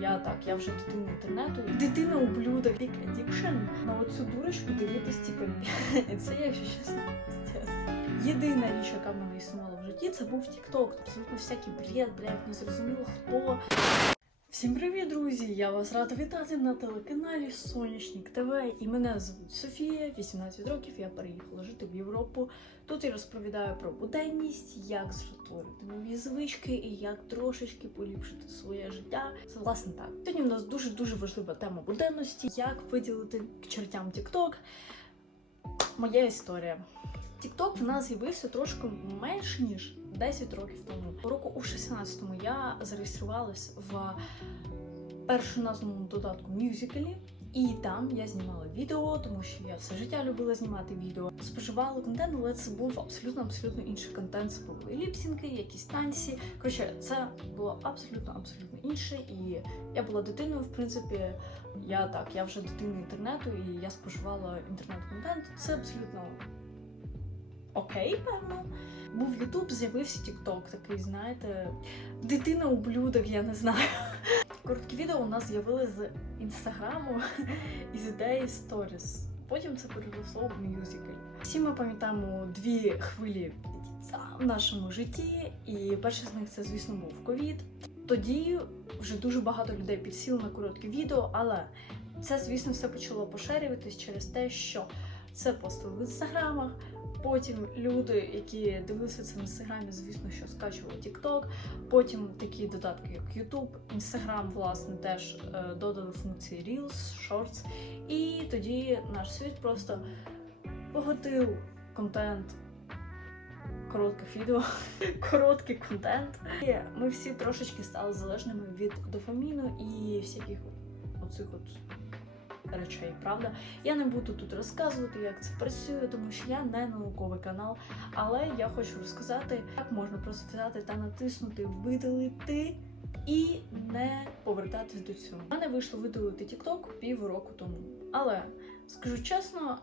Я так, я вже дитина інтернету. Дитина ублюдок, Big addiction. На оцю дурочку дивитись, типу, це я ще чесно. Єдина річ, яка мене існувала в житті, це був TikTok. Абсолютно всякий бред, блядь, не зрозуміло хто. Всім привіт, друзі! Я вас рада вітати на телеканалі Сонячник ТВ. І мене звуть Софія, 18 років. Я переїхала жити в Європу. Тут я розповідаю про буденність, як створити нові звички і як трошечки поліпшити своє життя. Це власне так. Сьогодні в нас дуже дуже важлива тема буденності: як виділити к чертям TikTok. Моя історія. TikTok в нас з'явився трошки менш ніж 10 років тому. Року у 16-му я зареєструвалась в першоназваному додатку Musical.ly. І там я знімала відео, тому що я все життя любила знімати відео. Споживала контент, але це був абсолютно абсолютно інший контент. Це були ліпсінки, якісь танці. Коротше, це було абсолютно абсолютно інше. І я була дитиною, в принципі, я так, я вже дитина інтернету, і я споживала інтернет-контент. Це абсолютно окей, певно. Був Ютуб, з'явився Тікток, такий, знаєте, дитина ублюдок, я не знаю. Короткі відео у нас з'явилися з інстаграму і з ідеї сторіс. Потім це переросло в мюзикл. Всі ми пам'ятаємо дві хвилі в нашому житті, і перший з них це, звісно, був ковід. Тоді вже дуже багато людей підсіли на короткі відео, але це, звісно, все почало поширюватись через те, що це постили в інстаграмах. Потім люди, які дивилися це в інстаграмі, звісно, що скачували TikTok. Потім такі додатки, як YouTube, Instagram, власне, теж е, додали функції Reels, Shorts. І тоді наш світ просто поготив контент коротких відео, короткий контент. І ми всі трошечки стали залежними від дофаміну і всяких оцих от речей, правда? Я не буду тут розказувати, як це працює, тому що я не науковий канал. Але я хочу розказати, як можна просто взяти та натиснути видалити і не повертатись до цього. У мене вийшло видалити TikTok півроку тому. Але скажу чесно,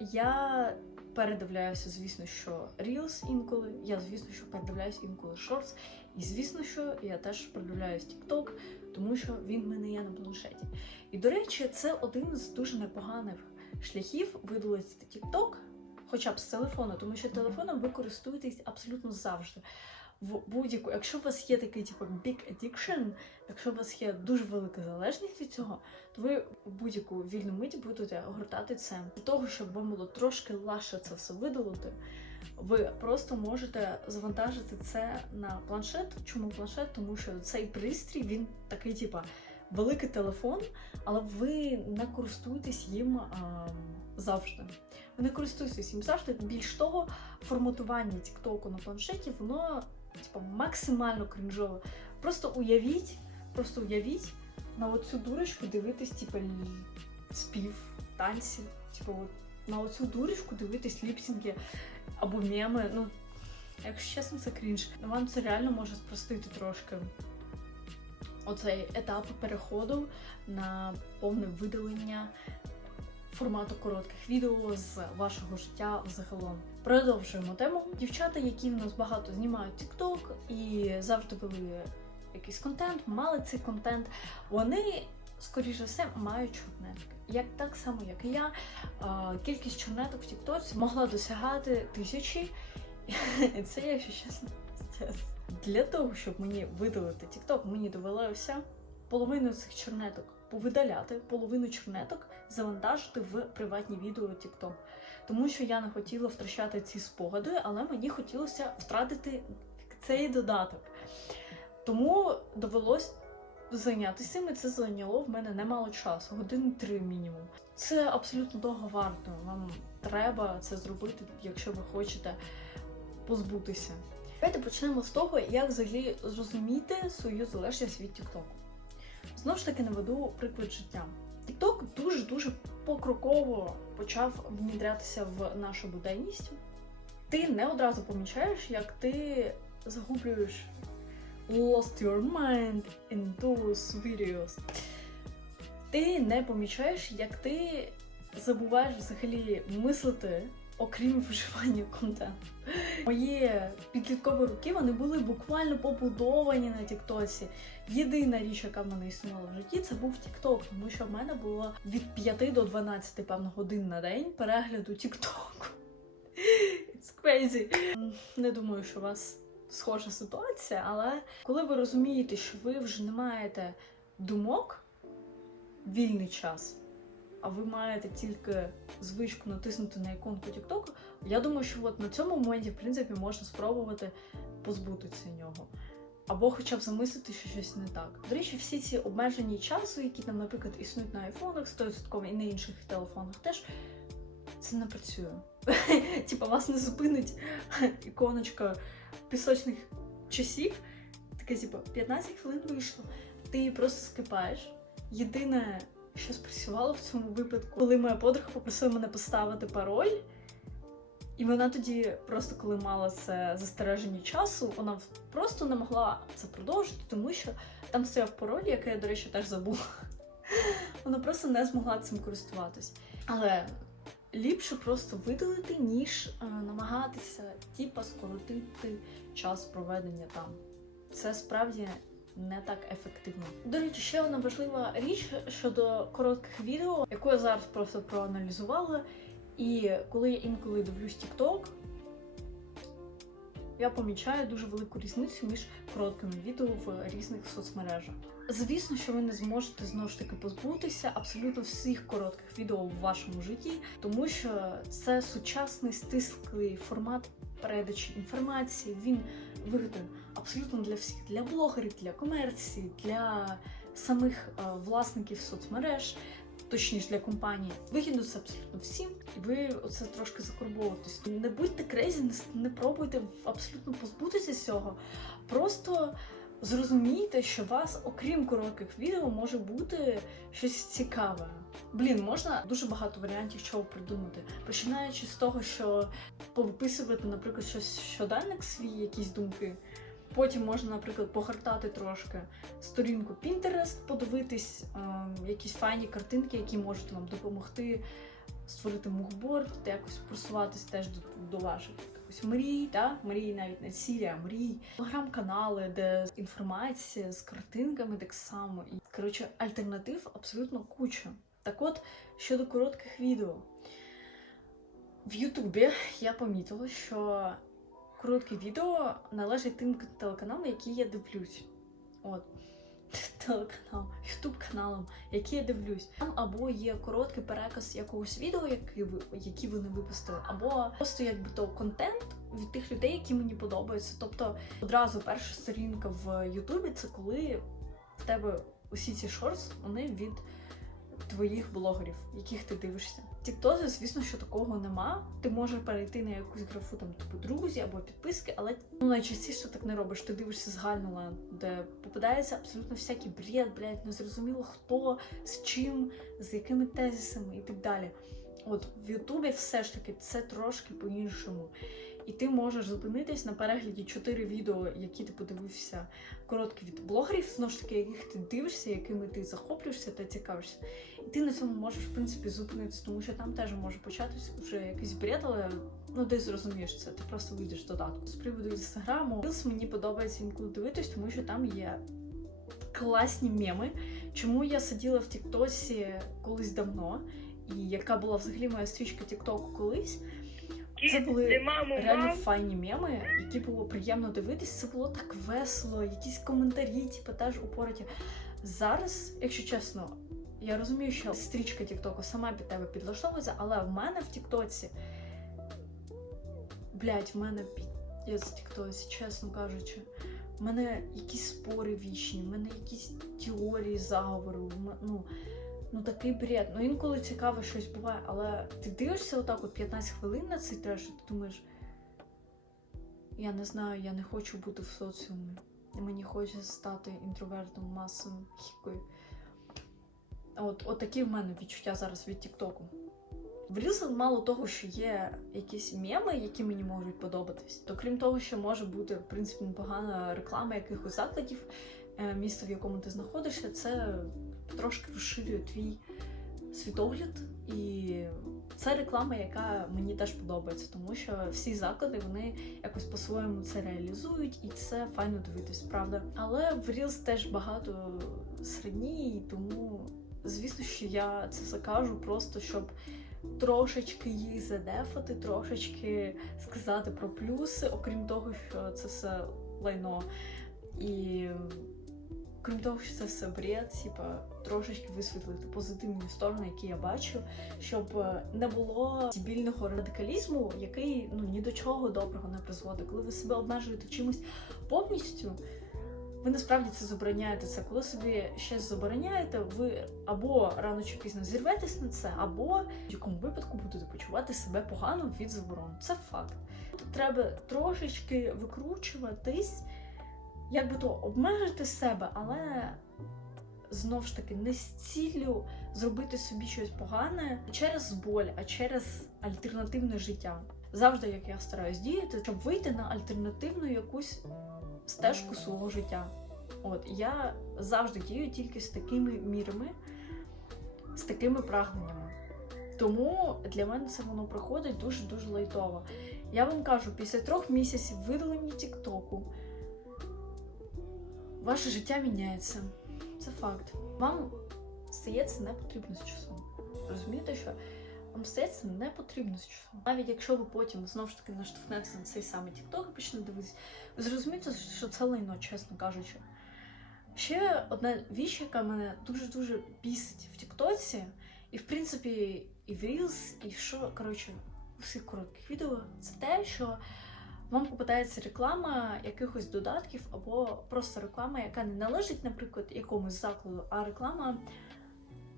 я передивляюся, звісно, що Reels інколи. Я, звісно, що передивляюся інколи Shorts. І звісно, що я теж передивляюсь TikTok, тому що він мене є на планшеті. І, до речі, це один з дуже непоганих шляхів видалити TikTok, хоча б з телефону, тому що телефоном ви користуєтесь абсолютно завжди. В будь-яку, якщо у вас є такий типу big addiction, якщо у вас є дуже велика залежність від цього, то ви в будь-яку вільну мить будете гортати це. Для того, щоб вам було трошки легше це все видалити, ви просто можете завантажити це на планшет. Чому планшет? Тому що цей пристрій він такий, типа великий телефон, але ви не користуєтесь їм а, завжди. Ви не користуєтесь їм завжди. Більш того, форматування Тіктоку на планшеті, воно типу, максимально кринжове. Просто уявіть, просто уявіть на оцю дурочку дивитись, типу, спів, танці, типу, от на оцю дурочку дивитись ліпсінги або меми. Ну, якщо чесно, це крінж. Вам це реально може спростити трошки оцей етап переходу на повне видалення формату коротких відео з вашого життя взагалом. Продовжуємо тему. Дівчата, які в нас багато знімають TikTok і завжди вели якийсь контент, мали цей контент, вони. Скоріше все, мають чорнетки. Як так само, як і я, кількість чорнеток в Тіктоці могла досягати тисячі. І це, якщо чесно. Для того, щоб мені видалити TikTok, мені довелося половину цих чорнеток повидаляти, половину чорнеток завантажити в приватні відео TikTok. Тому що я не хотіла втрачати ці спогади, але мені хотілося втратити цей додаток. Тому довелось зайнятися і це зайняло в мене немало часу, години три мінімум. Це абсолютно того варто. Вам треба це зробити, якщо ви хочете позбутися. Давайте почнемо з того, як взагалі зрозуміти свою залежність від TikTok. Знову ж таки, наведу приклад життя. TikTok дуже-дуже покроково почав внідрятися в нашу буденність. Ти не одразу помічаєш, як ти загублюєш lost your mind in those videos. Ти не помічаєш, як ти забуваєш взагалі мислити окрім вживання контенту. Мої підліткові роки вони були буквально побудовані на Тіктоці. Єдина річ, яка в мене існувала в житті, це був Тікток, тому що в мене було від 5 до 12 певно годин на день перегляду Тіктоку. It's crazy. Не думаю, що у вас схожа ситуація, але коли ви розумієте, що ви вже не маєте думок вільний час, а ви маєте тільки звичку натиснути на іконку TikTok, я думаю, що от на цьому моменті, в принципі, можна спробувати позбутися нього. Або хоча б замислити, що щось не так. До речі, всі ці обмежені часу, які там, наприклад, існують на айфонах 100% і на інших телефонах, теж це не працює. Типа вас не зупинить іконочка пісочних часів. Таке, типу, 15 хвилин вийшло. Ти просто скипаєш. Єдине, що спрацювало в цьому випадку, коли моя подруга попросила мене поставити пароль. І вона тоді, просто коли мала це застереження часу, вона просто не могла це продовжити, тому що там стояв пароль, який я, до речі, теж забула. Вона просто не змогла цим користуватись. Але ліпше просто видалити, ніж е, намагатися типа скоротити час проведення там. Це справді не так ефективно. До речі, ще одна важлива річ щодо коротких відео, яку я зараз просто проаналізувала. І коли я інколи дивлюсь TikTok, я помічаю дуже велику різницю між короткими відео в різних соцмережах. Звісно, що ви не зможете знову ж таки позбутися абсолютно всіх коротких відео в вашому житті, тому що це сучасний стислий формат передачі інформації. Він вигоден абсолютно для всіх, для блогерів, для комерції, для самих е, власників соцмереж. Точніше для компанії вигідно це абсолютно всім, і ви оце трошки закурбовуєтесь. Не будьте крезі, не пробуйте абсолютно позбутися цього. Просто зрозумійте, що вас, окрім коротких відео, може бути щось цікаве. Блін, можна дуже багато варіантів чого придумати. Починаючи з того, що повиписувати, наприклад, щось щоденник свій, якісь думки. Потім можна, наприклад, погортати трошки сторінку Pinterest, подивитись ем, якісь файні картинки, які можуть вам допомогти створити мухборд, та якось просуватись теж до, до ваших якихось мрій, да? мрій навіть не а мрій. Телеграм-канали, де інформація з картинками так само. І коротше, альтернатив абсолютно куча. Так от, щодо коротких відео. В Ютубі я помітила, що короткі відео належать тим телеканалам, які я дивлюсь. От. Телеканал, ютуб каналам, які я дивлюсь. Там або є короткий переказ якогось відео, які, ви, які вони випустили, або просто якби то контент від тих людей, які мені подобаються. Тобто одразу перша сторінка в Ютубі це коли в тебе усі ці шортс, вони від твоїх блогерів, яких ти дивишся. Тіктозі, звісно, що такого нема. Ти можеш перейти на якусь графу там типу друзі або підписки, але ну найчастіше так не робиш. Ти дивишся згальнула, де попадається абсолютно всякий бред, блядь, незрозуміло хто, з чим, з якими тезисами і так далі. От в Ютубі все ж таки це трошки по-іншому. І ти можеш зупинитись на перегляді 4 відео, які ти подивився короткі від блогерів, знову ж таки, яких ти дивишся, якими ти захоплюєшся та цікавишся. І ти на цьому можеш, в принципі, зупинитися, тому що там теж може початись вже якийсь бред, але ну ти зрозумієш це, ти просто вийдеш додатку. З приводу інстаграму, мені подобається інколи дивитись, тому що там є класні меми. Чому я сиділа в Тіктосі колись давно, і яка була взагалі моя стрічка Тіктоку колись. Це були реально файні меми, які було приємно дивитись. Це було так весело, якісь коментарі, типу, теж упораті. Зараз, якщо чесно, я розумію, що стрічка Тіктоку сама під тебе підлаштовується, але в мене в Тіктоці. Блять, в мене під в Тіктоці, чесно кажучи. В мене якісь спори вічні, в мене якісь теорії заговору. Ну, ну такий бред. Ну інколи цікаво щось буває, але ти дивишся отак от 15 хвилин на цей треш, і ти думаєш, я не знаю, я не хочу бути в соціумі. Мені хочеться стати інтровертом, масовим хікою. От, от такі в мене відчуття зараз від Тіктоку. В Reels мало того, що є якісь меми, які мені можуть подобатись, то крім того, що може бути в принципі непогана реклама якихось закладів, е, міста, в якому ти знаходишся, це трошки розширює твій світогляд, і це реклама, яка мені теж подобається, тому що всі заклади вони якось по-своєму це реалізують, і це файно дивитись, правда. Але в Reels теж багато середній, тому звісно, що я це закажу просто щоб. Трошечки її задефати, трошечки сказати про плюси, окрім того, що це все лайно. І крім того, що це все бред, типа трошечки висвітлити позитивні сторони, які я бачу, щоб е, не було дебільного радикалізму, який ну ні до чого доброго не призводить. Коли ви себе обмежуєте чимось повністю, ви насправді це забороняєте це. Коли собі щось забороняєте, ви або рано чи пізно зірветесь на це, або в якому випадку будете почувати себе погано від заборон. Це факт. Тут треба трошечки викручуватись, як би то обмежити себе, але знов ж таки не з ціллю зробити собі щось погане через боль, а через альтернативне життя. Завжди, як я стараюсь діяти, щоб вийти на альтернативну якусь стежку свого життя. От я завжди дію тільки з такими мірами, з такими прагненнями. Тому для мене це воно проходить дуже-дуже лайтово. Я вам кажу, після трьох місяців видалення Тіктоку ваше життя міняється. Це факт. Вам стається не потрібно з часом. Розумієте, що вам стається не потрібно з часом. Навіть якщо ви потім знову ж таки наштовхнетеся на цей самий TikTok і почнете дивитися, ви зрозумієте, що це лайно, чесно кажучи. Ще одна віч, яка мене дуже-дуже бісить в Тіктоці, і в принципі, і в Reels, і що, коротше, у всіх коротких відео, це те, що вам попадається реклама якихось додатків, або просто реклама, яка не належить, наприклад, якомусь закладу, а реклама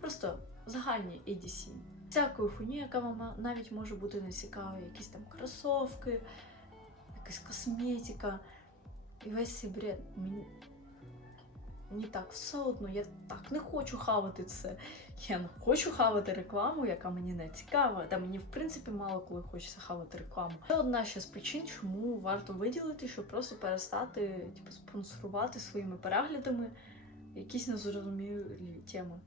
просто загальні EDC. Всякої хуйні, яка вам навіть може бути не цікава, якісь там кросовки, якась косметика. І весь цей бред. Мені, так все одно, я так не хочу хавати це. Я не хочу хавати рекламу, яка мені не цікава. Та мені, в принципі, мало коли хочеться хавати рекламу. Це одна ще з причин, чому варто виділити, щоб просто перестати типу, спонсорувати своїми переглядами якісь незрозумілі теми.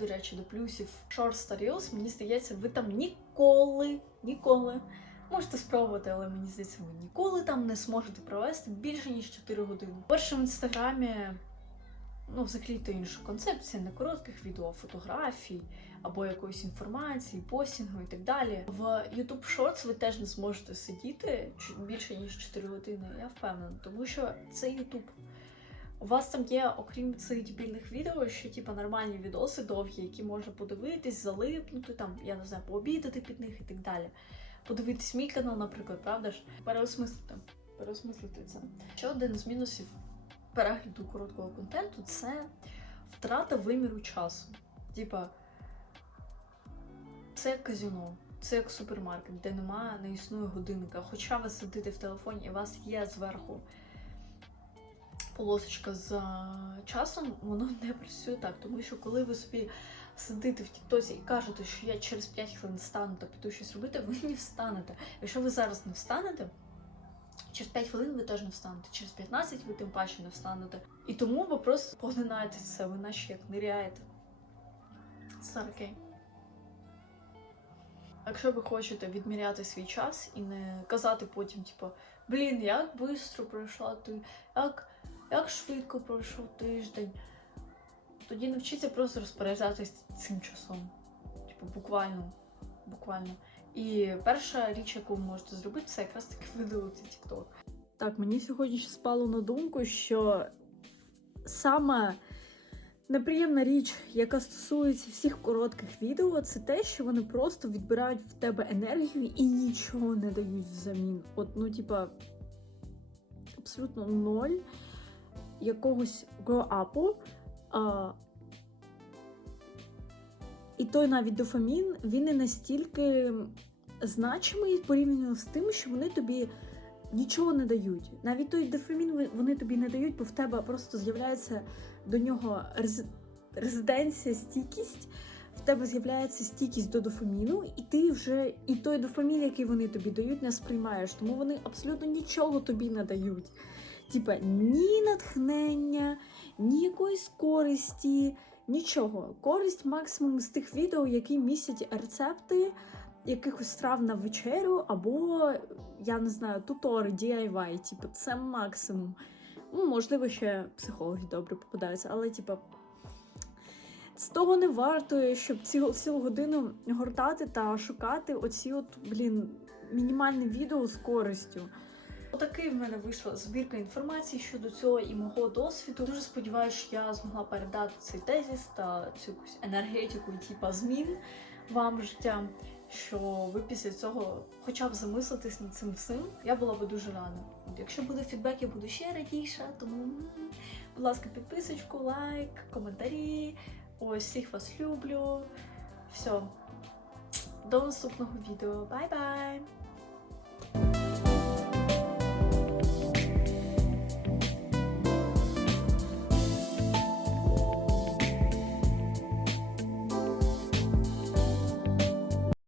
До речі, до плюсів Shorts та Reels, мені здається, ви там ніколи, ніколи можете спробувати, але мені здається, ви ніколи там не зможете провести більше ніж 4 години. Перше в інстаграмі, ну, взагалі то інша концепція, не коротких відео, а фотографій або якоїсь інформації, постінгу і так далі. В YouTube Shorts ви теж не зможете сидіти більше ніж 4 години, я впевнена, тому що це YouTube. У вас там є, окрім цих дебільних відео, ще типа нормальні відоси довгі, які можна подивитись, залипнути, там, я не знаю, пообідати під них і так далі. Подивитись мій канал, наприклад, правда ж? Переосмислити. Переосмислити це. Ще один з мінусів перегляду короткого контенту це втрата виміру часу. Типа, це як казино, це як супермаркет, де немає, не існує годинника. Хоча ви сидите в телефоні і у вас є зверху полосочка з часом, воно не працює так. Тому що коли ви собі сидите в Тіктосі і кажете, що я через 5 хвилин встану та піду щось робити, ви не встанете. Якщо ви зараз не встанете, через 5 хвилин ви теж не встанете, через 15 ви тим паче не встанете. І тому ви просто поглинаєте це, ви наче як ниряєте. Це окей. Якщо ви хочете відміряти свій час і не казати потім, типу, блін, як швидко пройшла ти, як, як швидко пройшов тиждень, тоді навчіться просто розпоряджатись цим часом. Типу, буквально. буквально. І перша річ, яку ви можете зробити, це якраз таки видалити TikTok. Так, мені сьогодні ще спало на думку, що саме неприємна річ, яка стосується всіх коротких відео, це те, що вони просто відбирають в тебе енергію і нічого не дають взамін. От, ну, типа, абсолютно ноль якогось grow-up. І той навіть дофамін, він не настільки значимий порівняно з тим, що вони тобі нічого не дають. Навіть той дофамін вони тобі не дають, бо в тебе просто з'являється до нього рез... резиденція, стійкість. В тебе з'являється стійкість до дофаміну, і ти вже і той дофамін, який вони тобі дають, не сприймаєш. Тому вони абсолютно нічого тобі не дають. Типа ні натхнення, ні якоїсь користі, Нічого, користь максимум з тих відео, які містять рецепти якихось страв на вечерю, або я не знаю, тутори, DIY, типу, це максимум. Ну, можливо, ще психологи добре попадаються, але типу. З того не варто, щоб цілу, цілу годину гортати та шукати оці от, блін, мінімальне відео з користю. Отакий в мене вийшла збірка інформації щодо цього і мого досвіду. Дуже сподіваюся, що я змогла передати цей тезіс та цю якусь енергетику, типа змін вам в життя. Що ви після цього хоча б замислитесь над цим всім, я була би дуже рада. Якщо буде фідбек, я буду ще радіша. Тому, будь ласка, підписочку, лайк, коментарі. Ось всіх вас люблю. Все. До наступного відео. Бай-бай!